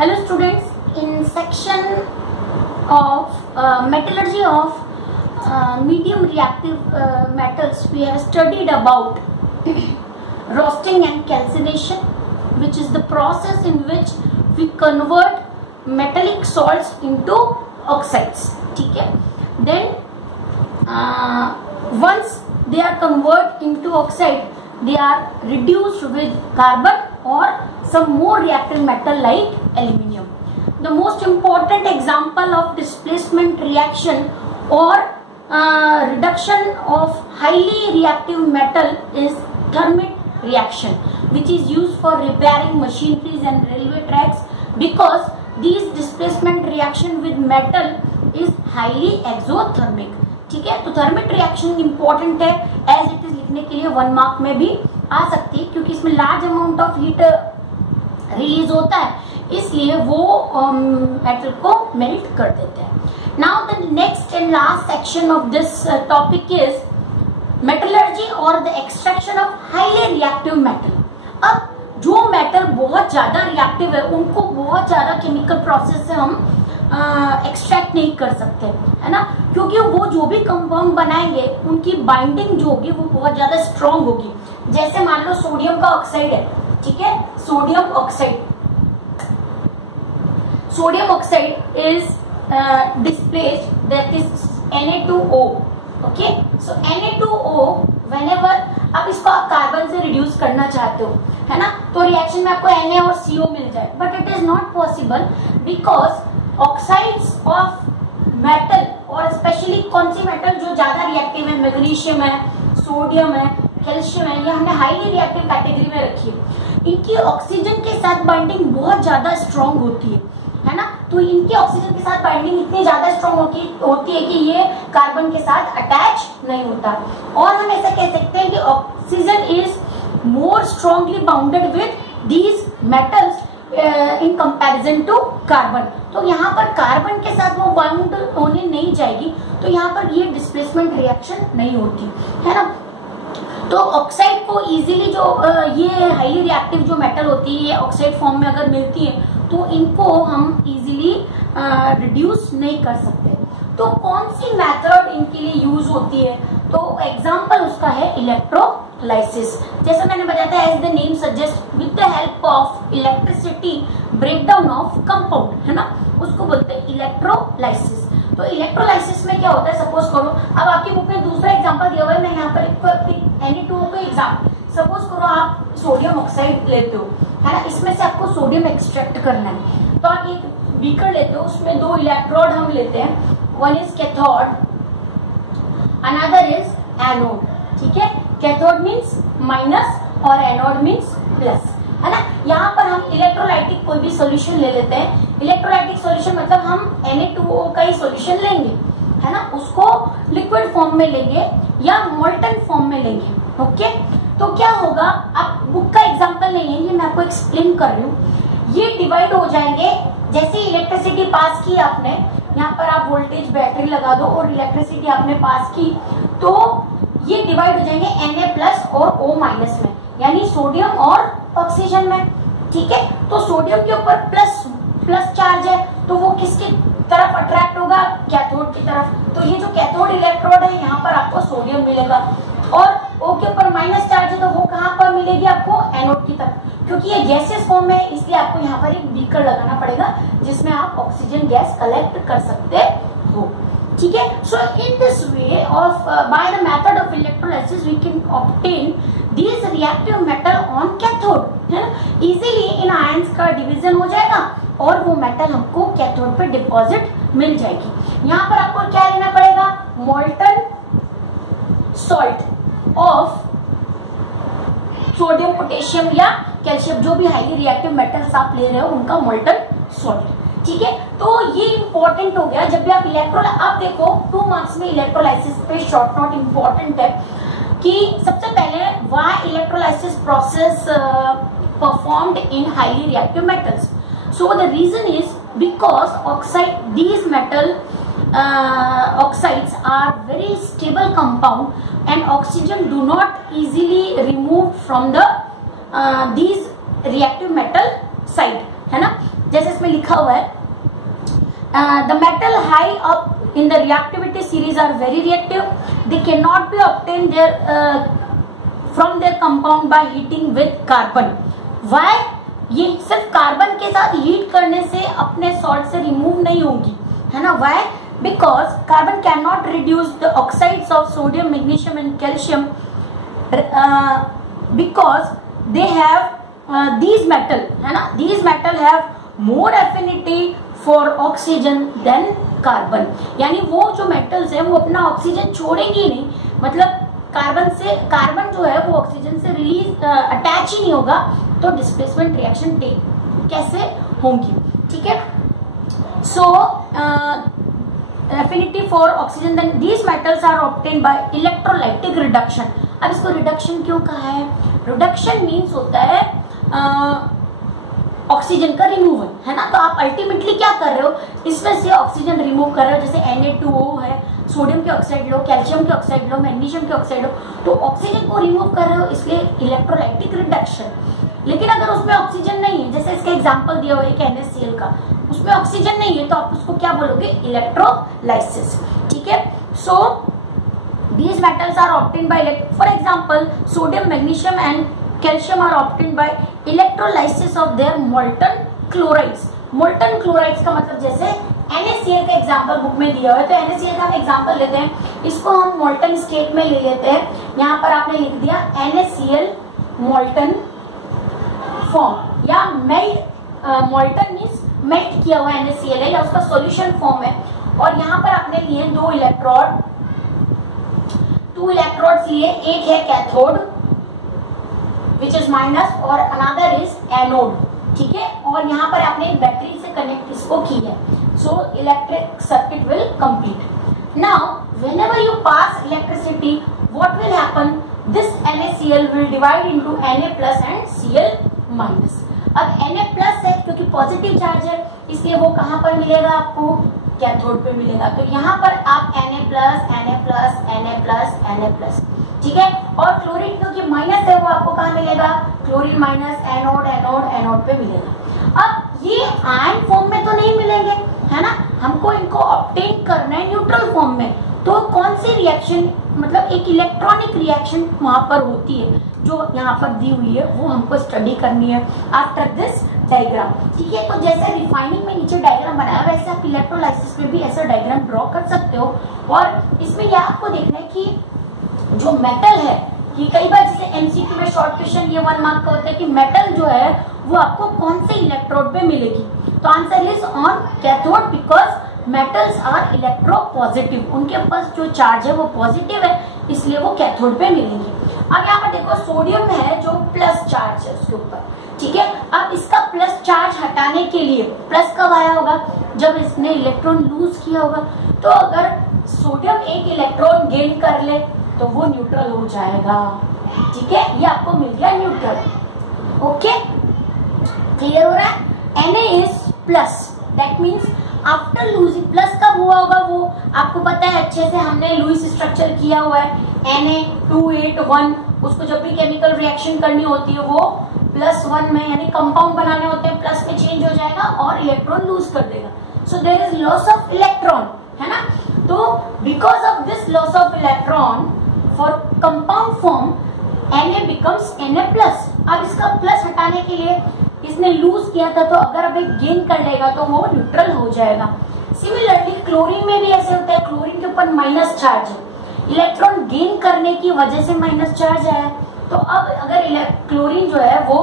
Hello students, in section of metallurgy of medium reactive metals, we have studied about roasting and calcination, which is the process in which we convert metallic salts into oxides. ठीक है? Then once they are converted into oxide, they are reduced with carbon or some more reactive metal like aluminium. The most important example of displacement reaction or reduction of highly reactive metal is thermic reaction, which is used for repairing machineries and railway tracks, because these displacement reaction with metal is highly exothermic. ठीक है, तो thermic reaction important है, as it is लिखने के लिए 1 mark में भी आ सकती है, क्योंकि इसमें large amount of heat release होता है, इसलिए वो मेटल को मेल्ट कर देते हैं. Now the next and last section of this topic is metallurgy और the extraction of highly reactive metal. अब जो मेटल बहुत ज्यादा रिएक्टिव है, उनको बहुत ज्यादा केमिकल प्रोसेस से हम एक्सट्रैक्ट नहीं कर सकते, है ना, क्योंकि वो जो भी कंपाउंड बनाएंगे उनकी बाइंडिंग जो होगी वो बहुत ज्यादा स्ट्रांग होगी. जैसे मान लो सोडियम का ऑक्साइड है, ठीक है, sodium oxide is displaced, that is Na2O. Okay, so Na2O whenever, अब इसको आप कार्बन से रिड्यूस करना चाहते हो, है ना, तो रिएक्शन में आपको Na और CO मिल जाए, but it is not possible because oxides of metal, और स्पेशली कौन सी मेटल जो ज्यादा रिएक्टिव है, मैग्नीशियम है, सोडियम है, कैल्शियम है, ये हमने हाईली रिएक्टिव कैटेगरी में रखी है. इनकी ऑक्सीजन के साथ बाइंडिंग बहुत ज्यादा स्ट्रांग होती है ना, तो इनके ऑक्सीजन के साथ बाइंडिंग इतनी ज्यादा स्ट्रांग होती है कि ये कार्बन के साथ अटैच नहीं होता. और हम ऐसा कह सकते हैं कि oxygen is more strongly bounded with these metals in comparison to carbon. तो यहाँ पर कार्बन के साथ वो बाउंड होने नहीं जाएगी, तो यहाँ पर ये डिस्प्लेसमेंट रिएक्शन नहीं होती, है ना. तो ऑक्साइड को इजीली जो ये हाईली रिएक्टिव जो मेटल होती है, ये ऑक्साइड फॉर्म में अगर मिलती है तो इनको हम इजीली रिड्यूस नहीं कर सकते. तो कौन सी मेथड इनके लिए यूज होती है, तो एग्जांपल उसका है इलेक्ट्रोलाइसिस. जैसे मैंने बताया था, as the name suggest, with the help of electricity breakdown of compound, है ना, उसको बोलते हैं इलेक्ट्रोलाइसिस. तो इलेक्ट्रोलाइसिस में क्या होता है, सपोज करो, अब आपकी बुक में दूसरा एग्जांपल दिया हुआ है, मैं यहाँ पर Na2O का एग्जांपल, सपोज करो आप सोडियम ऑक्साइड लेते हो, है ना, इसमें से आपको सोडियम एक्सट्रैक्ट करना है, तो आप एक बीकर लेते हो, उसमें 2 इलेक्ट्रोड हम लेते हैं, one is cathode, another is anode. ठीक है, कैथोड मीन्स माइनस और एनोड मीन्स प्लस, है ना. यहाँ पर हम इलेक्ट्रोलाइटिक कोई भी सॉल्यूशन ले लेते हैं. इलेक्ट्रोलाइटिक सॉल्यूशन मतलब हम Na2O का ही सॉल्यूशन लेंगे, है ना, उसको लिक्विड फॉर्म में लेंगे या मोल्टन फॉर्म में लेंगे. ओके, तो क्या होगा, आप बुक का एग्जांपल नहीं है, ये मैं आपको एक्सप्लेन कर रही हूँ. ये डिवाइड हो जाएंगे, जैसे इलेक्ट्रिसिटी पास की आपने, यहाँ पर आप वोल्टेज बैटरी लगा दो और इलेक्ट्रिसिटी आपने पास की, तो ये डिवाइड हो जाएंगे Na प्लस और O माइनस में, यानी सोडियम और ऑक्सीजन में. ठीक है, तो सोडियम के ऊपर प्लस चार्ज है, तो वो किसकी तरफ अट्रैक्ट होगा, कैथोड की तरफ. तो ये जो कैथोड इलेक्ट्रोड है, यहाँ पर आपको सोडियम मिलेगा, और O के ऊपर माइनस चार्ज है, तो वो कहाँ पर मिलेगी आपको, एनोड की तरफ. क्योंकि ये गैसेस फॉर्म में है, इसलिए आपको यहाँ पर एक बीकर लगाना पड़ेगा जिसमें आप ऑक्सीजन गैस कलेक्ट कर सकते हो. ठीक है, so in this way of by the method of electrolysis we can obtain this reactive metal on cathode, है ना. इजीली इन आयंस का डिवीजन हो जाएगा और वो मेटल हमको कैथोड पे डिपॉजिट मिल जाएगी. यहाँ पर आपको क्या लेना पड़ेगा, molten salt of sodium, potassium या कैल्शियम, जो भी हाईली रिएक्टिव मेटल्स आप ले रहे हो उनका मोल्टन सॉल्ट. ठीक है, तो ये इंपॉर्टेंट हो गया. जब भी आप आप देखो 2 मार्क्स में इलेक्ट्रोलाइसिस पे शॉर्ट नोट इंपॉर्टेंट है कि सबसे पहले why electrolysis process performed in highly reactive metals. So the reason is because oxide, these metal oxides are very stable compound and oxygen do not easily removed from the these reactive metal side, है ना. जैसे इसमें लिखा हुआ है the metal high up in the reactivity series are very reactive, they can not be obtain there from their compound by heating with carbon. Why? ये सिर्फ carbon के साथ हीट करने से अपने सॉल्ट से रिमूव नहीं होगी, है ना। Why? Because carbon can not reduce the oxides of sodium, magnesium and calcium because they have these metal, है ना, these metal have more affinity for oxygen than carbon। यानी वो जो मेटल्स है वो अपना ऑक्सीजन छोड़ेंगी नहीं, मतलब कार्बन जो है वो ऑक्सीजन से रिलीज अटैच ही नहीं होगा, तो डिस्प्लेसमेंट रिएक्शन कैसे होंगी, ठीक है। सो affinity for oxygen, then these metals are obtained by electrolytic reduction। अब इसको रिडक्शन क्यों कहा है? रिडक्शन मीन्स होता है ऑक्सीजन का रिमूवल, है ना। तो आप अल्टीमेटली क्या कर रहे हो, इसमें से ऑक्सीजन रिमूव कर रहे हो। जैसे Na2O है, सोडियम के ऑक्साइड लो, कैल्शियम के ऑक्साइड लो, मैग्नीशियम के ऑक्साइड लो, तो ऑक्सीजन को रिमूव कर रहे हो, इसलिए इलेक्ट्रोलाइटिक रिडक्शन। लेकिन अगर उसमें ऑक्सीजन नहीं है, जैसे इसका एग्जांपल दिया हुआ है NaCl का, उसमें ऑक्सीजन नहीं है, तो आप उसको क्या बोलोगे? इलेक्ट्रोलाइसिस, ठीक है। सो these metals are obtained by for example sodium, magnesium and calcium are obtained by electrolysis of their molten chlorides। molten chlorides का मतलब जैसे NaCl का एग्जांपल बुक में दिया हुआ है, तो NaCl का हम एग्जांपल लेते हैं, इसको हम molten स्टेट में ले लेते हैं। यहाँ पर आपने लिख दिया NaCl molten फॉर्म, या मेल्ट, molten मीन्स मेल्ट किया हुआ NaCl है या उसका सॉल्यूशन फॉर्म है। और यहाँ पर आपने लिए दो इलेक्ट्रोड्स लिए, एक है कैथोड विच इज माइनस और अनदर इज एनोड, ठीक है। और यहाँ पर आपने एक बैटरी से कनेक्ट इसको की है, so electric circuit will complete. Now whenever you pass electricity what will happen, this NaCl will divide into Na+ and Cl-। अब Na+ है क्योंकि पॉजिटिव चार्ज है, इसलिए वो कहां पर मिलेगा? आपको कैथोड पे मिलेगा। तो यहाँ पर आप Na+, ठीक है। और क्लोरीन क्योंकि माइनस है, वो आपको कहाँ मिलेगा? क्लोरीन माइनस, एनोड पे मिलेगा। अब ये आयन फॉर्म में तो नहीं मिलेंगे, है ना, हमको इनको ऑब्टेन करना है न्यूट्रल फॉर्म में। तो कौन सी रिएक्शन, मतलब एक इलेक्ट्रॉनिक रिएक्शन वहां पर होती है जो यहाँ पर दी हुई है, वो हमको स्टडी करनी है आफ्टर दिस डायग्राम, ठीक है। तो जैसे रिफाइनिंग में नीचे डायग्राम बनाया, वैसे आप इलेक्ट्रोलाइसिस में भी ऐसा डायग्राम ड्रॉ कर सकते हो। और इसमें यह आपको देखना है कि जो मेटल है, कि कई बार जैसे MCQ में शॉर्ट क्वेश्चन ये 1 मार्क का होता है कि मेटल जो है वो आपको कौन से इलेक्ट्रोड पे मिलेगी, तो answer is on cathode, because metals are electropositive, उनके पास जो चार्ज है वो पॉजिटिव है, इसलिए वो कैथोड पे मिलेंगे। अब यहाँ पर देखो सोडियम है जो प्लस चार्ज है उसके ऊपर, ठीक है। अब इसका प्लस चार्ज हटाने के लिए, प्लस कब आया होगा? जब इसने इलेक्ट्रॉन लूज किया होगा। तो अगर सोडियम एक इलेक्ट्रॉन गेन कर ले तो वो न्यूट्रल हो जाएगा, ठीक है। ये आपको मिल गया न्यूट्रल, ओके, क्लियर हो रहा है। Na is plus, that means after losing, plus कब हुआ होगा वो आपको पता है अच्छे से, हमने लुईस स्ट्रक्चर किया हुआ है। Na281, उसको जब भी केमिकल रिएक्शन करनी होती है वो +1 में, यानी कंपाउंड बनाने होते हैं, प्लस में चेंज हो जाएगा और इलेक्ट्रॉन लूज कर देगा। So there is loss of electron, है ना। तो because of this loss of electron for compound form Na becomes Na+। अब इसका प्लस हटाने के लिए इसने लूज किया था, तो अगर अब एक गेन कर लेगा तो वो न्यूट्रल हो जाएगा। सिमिलरली क्लोरीन में भी ऐसे होता है, क्लोरीन के ऊपर माइनस चार्ज है, इलेक्ट्रॉन गेन करने की वजह से माइनस चार्ज आया, तो अब अगर क्लोरीन जो है वो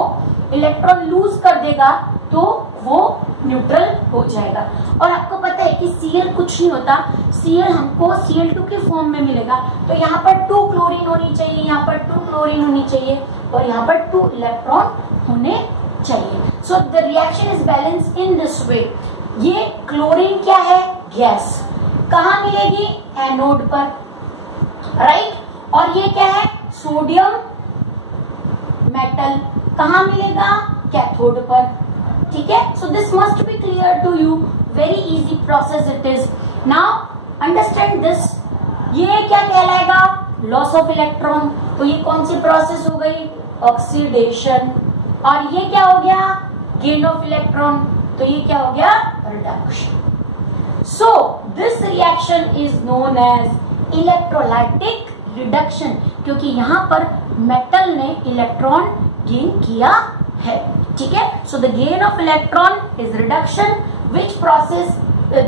इलेक्ट्रॉन लूज कर देगा तो वो न्यूट्रल हो जाएगा। और आपको पता है कि Cl कुछ नहीं होता, Cl हमको Cl2 के फॉर्म में मिलेगा। तो यहाँ पर 2 क्लोरीन होनी चाहिए, यहाँ पर 2 क्लोरीन होनी चाहिए और यहाँ पर 2 इलेक्ट्रॉन होने चाहिए। So the reaction is balance in this वे। ये क्लोरीन क्या है? गैस, कहाँ मिलेगी? एनोड पर, राइट। और ये क्या है? सोडियम मेटल, कहाँ मिलेगा? कैथोड पर, ठीक है। So this must be clear to you, very easy process it is. Now understand this, ये क्या कहलाएगा? Loss of electron. तो ये कौन सी प्रोसेस हो गई? ऑक्सीडेशन। और ये क्या हो गया? Gain of electron. तो ये क्या हो गया, reduction. So this reaction is known as electrolytic reduction, क्योंकि यहाँ पर मेटल ने इलेक्ट्रॉन गेन किया है, ठीक है। So the gain of electron is reduction, which process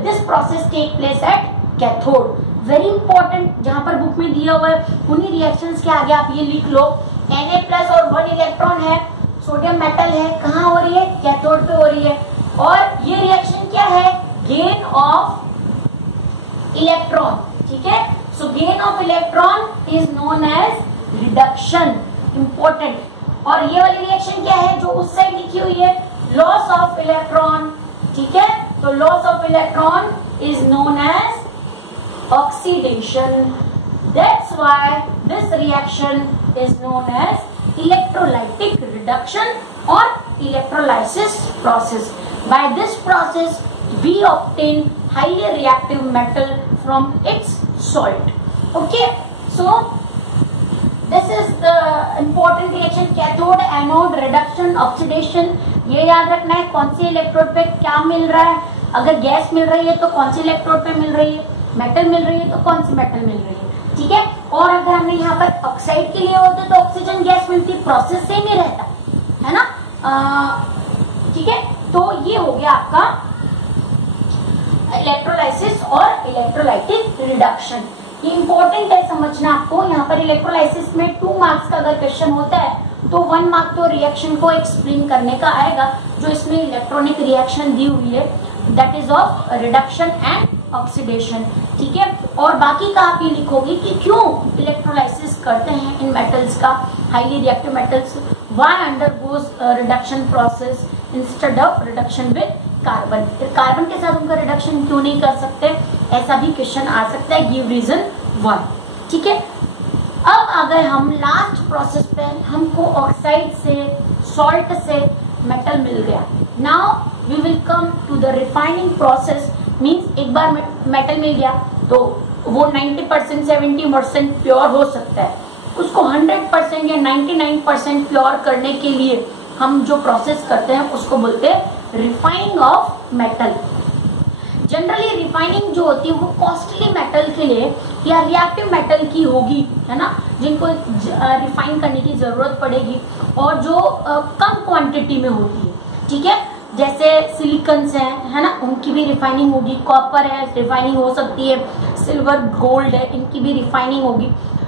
this process take place at cathode. Very important, जहां पर बुक में दिया हुआ है उन्हीं रिएक्शंस के आगे आप ये लिख लो, Na+ और 1 इलेक्ट्रॉन है, सोडियम मेटल है, कहाँ हो रही है, कैथोड पे हो रही है। और ये रिएक्शन क्या है, गेन ऑफ इलेक्ट्रॉन, ठीक है। So gain of electron is known as reduction, important. और ये वाली रिएक्शन क्या है जो उस साइड लिखी हुई है, लॉस ऑफ इलेक्ट्रॉन, ठीक है। तो loss of electron is known as oxidation. That's why this reaction is known as electrolytic reduction or electrolysis process. By this process we obtain highly reactive metal from its salt. Okay, so this is the important reaction, cathode anode reduction oxidation. ये याद रखना है कौन सी electrode पे क्या मिल रहा है। अगर गैस मिल रही है तो कौन सी इलेक्ट्रोड पे मिल रही है, मेटल मिल रही है तो कौन सी मेटल मिल रही है, ठीक है। और अगर हमने यहाँ पर ऑक्साइड के लिए होते तो ऑक्सीजन गैस मिलती, प्रोसेस सेम ही रहता है ना, ठीक है। तो ये हो गया आपका इलेक्ट्रोलाइसिस और इलेक्ट्रोलाइटिक रिडक्शन। ये इंपॉर्टेंट है समझना आपको। यहाँ पर इलेक्ट्रोलाइसिस में 2 मार्क्स का अगर क्वेश्चन होता है तो 1 मार्क तो रिएक्शन को एक्सप्लेन करने का आएगा, जो इसमें इलेक्ट्रॉनिक रिएक्शन दी हुई है, that is of reduction and oxidation, ठीक है। और बाकी का आप ये लिखोगे कि क्यों इलेक्ट्रोलाइसिस करते हैं इन मेटल्स का, highly reactive metals, why undergoes reduction process instead of reduction with carbon. फिर कार्बन के साथ उनका रिडक्शन क्यों नहीं कर सकते, ऐसा भी क्वेश्चन आ सकता है, गिव रीजन व्हाई, ठीक है। अब अगर हम लास्ट प्रोसेस पे, हमको ऑक्साइड से, सॉल्ट से मेटल मिल गया, now we will come to the refining process. Means एक बार मेटल मिल गया तो वो 90% 70% प्योर हो सकता है, उसको 100% या 99% प्योर करने के लिए हम जो प्रोसेस करते हैं उसको बोलते हैं refining of metal. Generally refining जो होती है वो कॉस्टली मेटल के लिए या रिएक्टिव मेटल की होगी, है ना, जिनको रिफाइन करने की जरूरत पड़ेगी और जो कम क्वांटिटी में होती है, ठीक है। जैसे सिलिकन्स है ना, उनकी भी रिफाइनिंग होगी, कॉपर है रिफाइनिंग हो सकती है, सिल्वर गोल्ड है इनकी भी रिफाइनिंग होगी।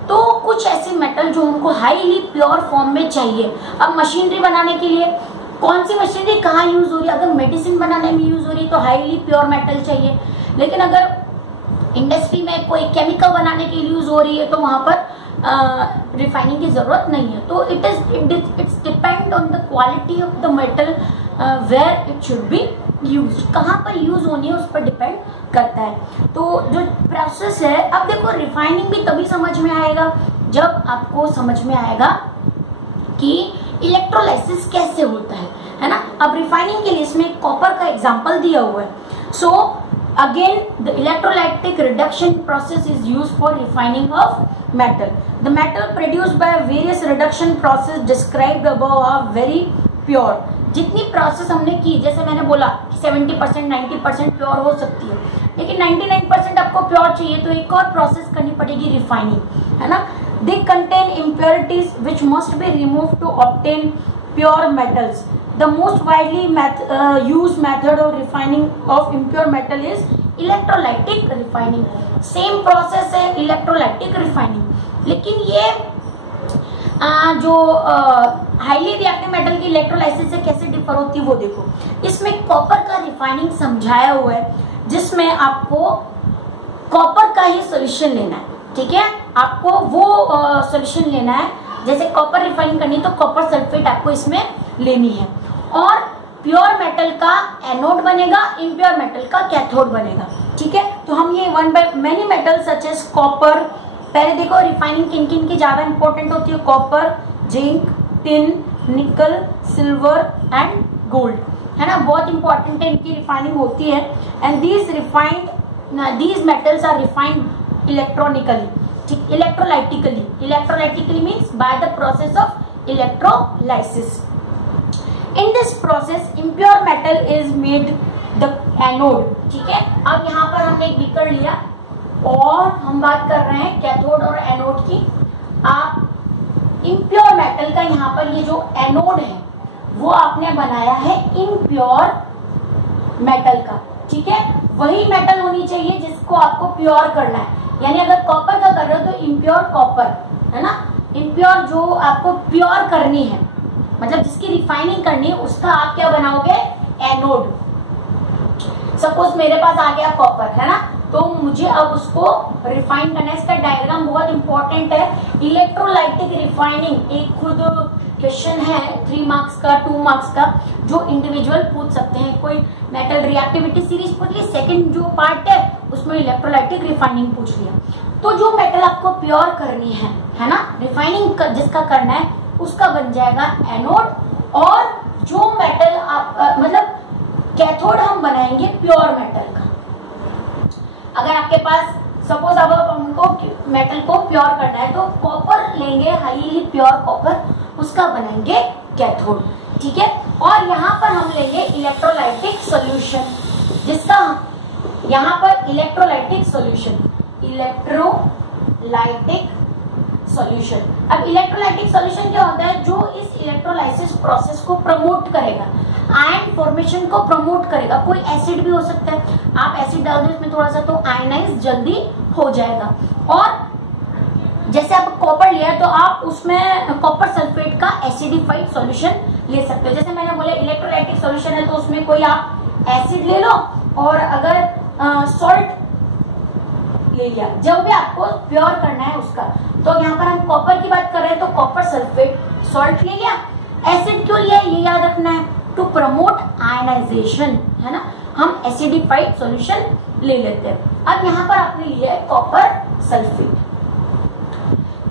तो कुछ ऐसे मेटल जो उनको हाईली प्योर फॉर्म में चाहिए। अब मशीनरी बनाने के लिए कौन सी मशीनरी कहाँ यूज हो रही है, अगर मेडिसिन बनाने में यूज हो रही है तो हाईली प्योर मेटल चाहिए, लेकिन अगर इंडस्ट्री में कोई केमिकल बनाने के लिए यूज हो रही है तो वहां पर रिफाइनिंग की जरूरत नहीं है। तो it's depend on the quality of the metal where it should be use, कहाँ पर यूज होनी है उस पर डिपेंड करता है। तो जो प्रोसेस है, अब देखो रिफाइनिंग भी तभी समझ में आएगा जब आपको समझ में आएगा कि इलेक्ट्रोलाइसिस कैसे होता है ना। अब रिफाइनिंग के लिए इसमें कॉपर का एग्जांपल दिया हुआ है। So again the electrolytic reduction process is used for refining of metal. The metal produced by various reduction process described above are very pure. जितनी प्रोसेस हमने की, जैसे मैंने बोला 70% 90% प्योर हो सकती है, लेकिन 99% आपको प्योर चाहिए तो एक और प्रोसेस करनी पड़ेगी, रिफाइनिंग, है ना। They contain impurities which must be removed to obtain pure metals. The most widely used method of refining of impure metal is electrolytic refining. Same process है electrolytic refining, लेकिन ये जो हाईली रिएक्टिव मेटल की electrolysis से कैसे differ होती है वो देखो। इसमें कॉपर का रिफाइनिंग समझाया हुआ है, जिसमें आपको कॉपर का ही सोल्यूशन लेना है, ठीक है। आपको वो सोल्यूशन लेना है, जैसे कॉपर रिफाइनिंग करनी तो कॉपर सल्फेट आपको इसमें लेनी है, और प्योर मेटल का एनोड बनेगा, इम्प्योर मेटल का कैथोड बनेगा, ठीक है। तो हम ये one by many metal such as copper, पहले देखो रिफाइनिंग किन किन की ज्यादा इंपॉर्टेंट होती है, copper, zinc, tin, nickel, silver and gold, है ना, बहुत इंपॉर्टेंट है, इनकी रिफाइनिंग होती है। And these metals are refined electronically, ठीक, electrolytically means by the process of electrolysis. In this process, impure metal is made anode, ठीक है। अब यहाँ पर हमने एक बीकर लिया और हम बात कर रहे हैं कैथोड और एनोड की। आप इम्प्योर मेटल का यहाँ पर ये जो एनोड है वो आपने बनाया है इम्प्योर मेटल का, ठीक है। वही मेटल होनी चाहिए जिसको आपको प्योर करना है, यानी अगर कॉपर का कर रहे हो तो इम्प्योर कॉपर, है ना। इम्प्योर जो आपको प्योर करनी है, मतलब जिसकी रिफाइनिंग करनी है, उसका आप क्या बनाओगे, एनोड। सपोज मेरे पास आ गया कॉपर, है ना, तो मुझे अब उसको रिफाइन करना है। इसका डायग्राम बहुत इंपॉर्टेंट है। इलेक्ट्रोलाइटिक रिफाइनिंग एक खुद क्वेश्चन है 3 मार्क्स का, 2 मार्क्स का, जो इंडिविजुअल पूछ सकते हैं। कोई मेटल रिएक्टिविटी सीरीज पूछ ली, सेकंड जो पार्ट है उसमें इलेक्ट्रोलाइटिक रिफाइनिंग पूछ लिया। तो जो मेटल आपको प्योर करनी है ना, रिफाइनिंग जिसका करना है उसका बन जाएगा एनोड। और जो मेटल आप मतलब कैथोड हम बनाएंगे प्योर मेटल का। अगर आपके पास सपोज अब हमको मेटल को प्योर करना है तो कॉपर लेंगे, हाईली प्योर कॉपर, उसका बनाएंगे कैथोड, ठीक है। और यहाँ पर हम लेंगे इलेक्ट्रोलाइटिक सॉल्यूशन, जिसका यहाँ पर इलेक्ट्रोलाइटिक सॉल्यूशन, इलेक्ट्रोलाइटिक सॉल्यूशन। अब इलेक्ट्रोलाइटिक सॉल्यूशन क्या होता है, जो इस इलेक्ट्रोलाइसिस प्रोसेस को प्रमोट करेगा, आयन फॉर्मेशन को प्रमोट करेगा। कोई एसिड भी हो सकता है, आप एसिड डाल दो इसमें थोड़ा सा तो आयनाइज जल्दी हो जाएगा। और जैसे आप कॉपर लिया तो आप उसमें कॉपर सल्फेट का एसिडिफाइड सॉल्यूशन ले सकते हो। जैसे मैंने बोला इलेक्ट्रोलाइटिक सॉल्यूशन है तो उसमें कोई आप एसिड ले लो, और अगर सॉल्ट ले लिया, जब भी आपको प्योर करना है उसका। तो यहाँ पर हम कॉपर की बात कर रहे हैं तो कॉपर सल्फेट सॉल्ट ले लिया। एसिड क्यों लिया ये याद रखना है, टू प्रमोट आयनाइजेशन, है ना। हम एसिडिफाइड सॉल्यूशन ले लेते हैं। अब यहाँ पर आपने लिया है कॉपर सल्फेट।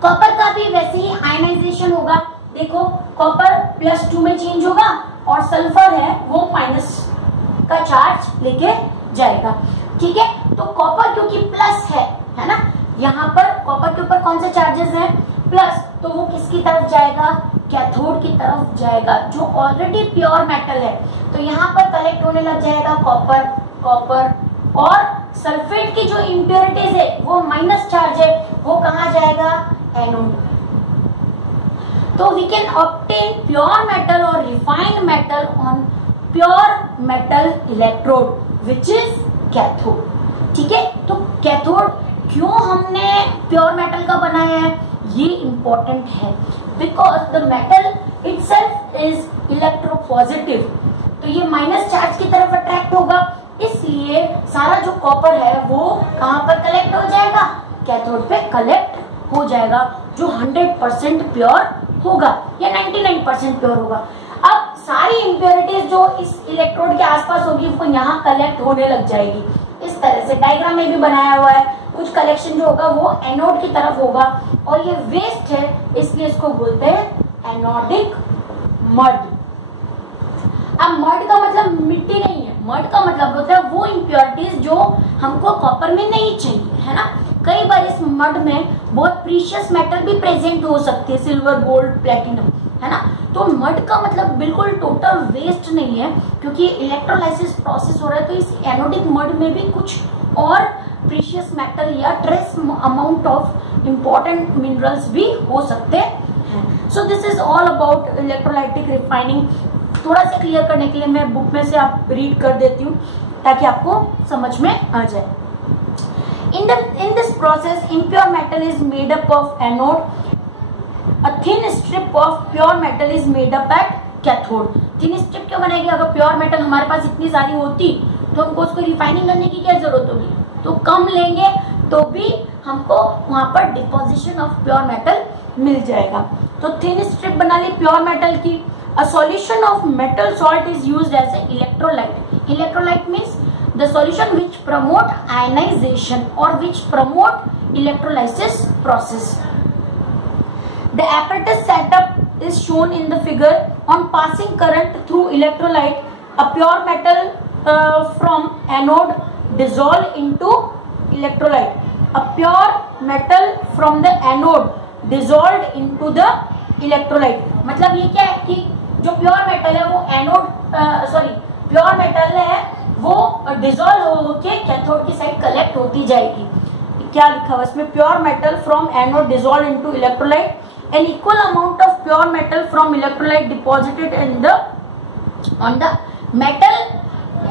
कॉपर का भी वैसे ही आयनाइजेशन होगा। देखो कॉपर +2 में चेंज होगा और सल्फर है वो माइनस का चार्ज लेके जाएगा, ठीक है। तो कॉपर क्योंकि प्लस है ना, यहाँ पर कॉपर के ऊपर कौन से चार्जेस हैं, प्लस, तो वो किसकी तरफ जाएगा, कैथोड की तरफ जाएगा, जो ऑलरेडी प्योर मेटल है। तो यहाँ पर कलेक्ट होने लग जाएगा कॉपर, और सल्फेट की जो इम्प्योरिटीज है वो माइनस चार्ज है, वो कहाँ जाएगा, एनोड। तो we can obtain pure metal और refined metal on pure metal electrode which is cathode, ठीक है। तो कैथोड क्यों हमने प्योर मेटल का बनाया है, ये इंपॉर्टेंट है, because the metal itself is electropositive. तो ये माइनस चार्ज की तरफ अट्रैक्ट होगा, इसलिए सारा जो कॉपर है वो कहां पर कलेक्ट हो जाएगा, कैथोड पे कलेक्ट हो जाएगा, जो 100% प्योर होगा या 99% प्योर होगा। अब सारी इम्प्योरिटीज जो इस इलेक्ट्रोड के आसपास होगी वो यहाँ कलेक्ट होने लग जाएगी। इस तरह से डायग्राम में भी बनाया हुआ है, कुछ कलेक्शन जो होगा वो एनोड की तरफ होगा, और ये वेस्ट है इसलिए इसको बोलते हैं एनोडिक मड। अब मड का मतलब मिट्टी नहीं है, मड का मतलब होता है वो इम्प्योरिटीज जो हमको कॉपर में नहीं चाहिए, है ना। कई बार इस मड में बहुत प्रीशियस मेटल भी प्रेजेंट हो सकती है, सिल्वर, गोल्ड, प्लेटिनम, है ना। तो मड का मतलब बिल्कुल टोटल वेस्ट नहीं है, क्योंकि इलेक्ट्रोलाइसिस प्रोसेस हो रहा है, तो इस एनोडिक मड में भी कुछ और प्रीशियस मेटल या trace amount of important minerals भी हो सकते हैं। So this is all about electrolytic refining. थोड़ा सा क्लियर करने के लिए मैं बुक में से आप रीड कर देती हूँ ताकि आपको समझ में आ जाए। In this process, impure metal is made up of anode. A thin strip of pure metal is made up at cathode. Thin strip क्यों बनाएगी, अगर प्योर मेटल हमारे पास इतनी सारी होती तो हमको उसको रिफाइनिंग करने की क्या जरूरत होगी, तो कम लेंगे तो भी हमको वहां पर डिपोजिशन ऑफ प्योर मेटल मिल जाएगा। तो थिन स्ट्रिप बना ली प्योर मेटल की। A solution of metal salt is used as an electrolyte. Electrolyte means the solution which promote ionization or which promote electrolysis process. The apparatus setup is shown in the figure. On passing current through electrolyte, a pure metal from anode dissolve into electrolyte. A pure metal from the anode dissolved into the electrolyte. मतलब ये क्या है कि जो pure metal है वो anode pure metal है वो डिजोल्व होके कैथोड की साइड कलेक्ट होती जाएगी। क्या लिखा हुआ इसमें, pure metal from anode dissolve into electrolyte, an equal amount of pure metal from electrolyte deposited in the on the metal.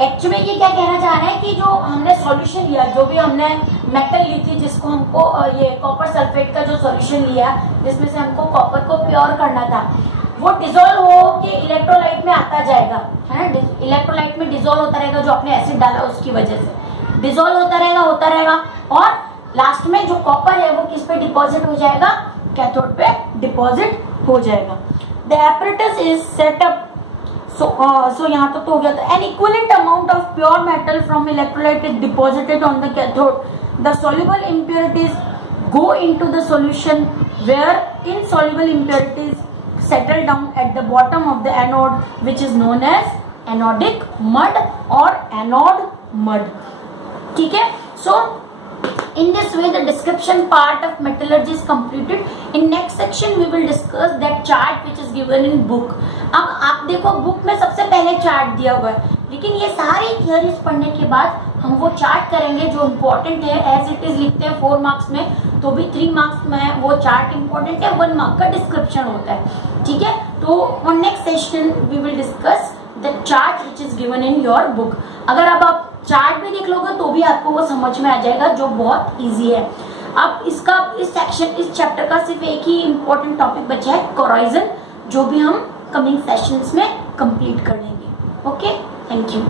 Actually ये क्या कहना चाह रहे हैं कि जो हमने सॉल्यूशन लिया, जो भी हमने मेटल ली थी, जिसको हमको ये कॉपर सल्फेट का जो सॉल्यूशन लिया जिसमें से हमको कॉपर को प्योर करना था, वो डिजोल्व हो के इलेक्ट्रोलाइट में आता जाएगा, है ना। इलेक्ट्रोलाइट में डिजोल्व होता रहेगा, जो आपने एसिड डाला उसकी वजह से डिजोल्व होता रहेगा और लास्ट में जो कॉपर है वो किस पे डिपॉजिट हो जाएगा, कैथोड पे डिपॉजिट हो जाएगा। The apparatus is setup, so यहाँ तक तो हो गया था। An equivalent amount of pure metal from electrolyte is deposited on the cathode. The soluble impurities go into the solution, where insoluble impurities settle down at the bottom of the anode, which is known as anodic mud or anode mud. ठीक है, so in this way the description part of metallurgy is completed. In next section we will discuss that chart which is given in book. अब आप देखो book में सबसे पहले chart दिया हुआ है, लेकिन ये सारी थियरीज पढ़ने के बाद हम वो चार्ट करेंगे जो इम्पोर्टेंट है। एज इट इज लिखते हैं 4 मार्क्स में, तो भी 3 मार्क्स में वो चार्ट इम्पोर्टेंट है, 1 मार्क का डिस्क्रिप्शन होता है। ठीक है, तो on next session we will discuss the chart which is given in your book. अगर अब आप चार्ट भी देख लोगे तो भी आपको वो समझ में आ जाएगा, जो बहुत इजी है। अब इसका इस चैप्टर का सिर्फ एक ही इम्पोर्टेंट टॉपिक बचा है, कोरोजन, जो भी हम कमिंग सेशंस में कंप्लीट कर लेंगे। Okay, thank you.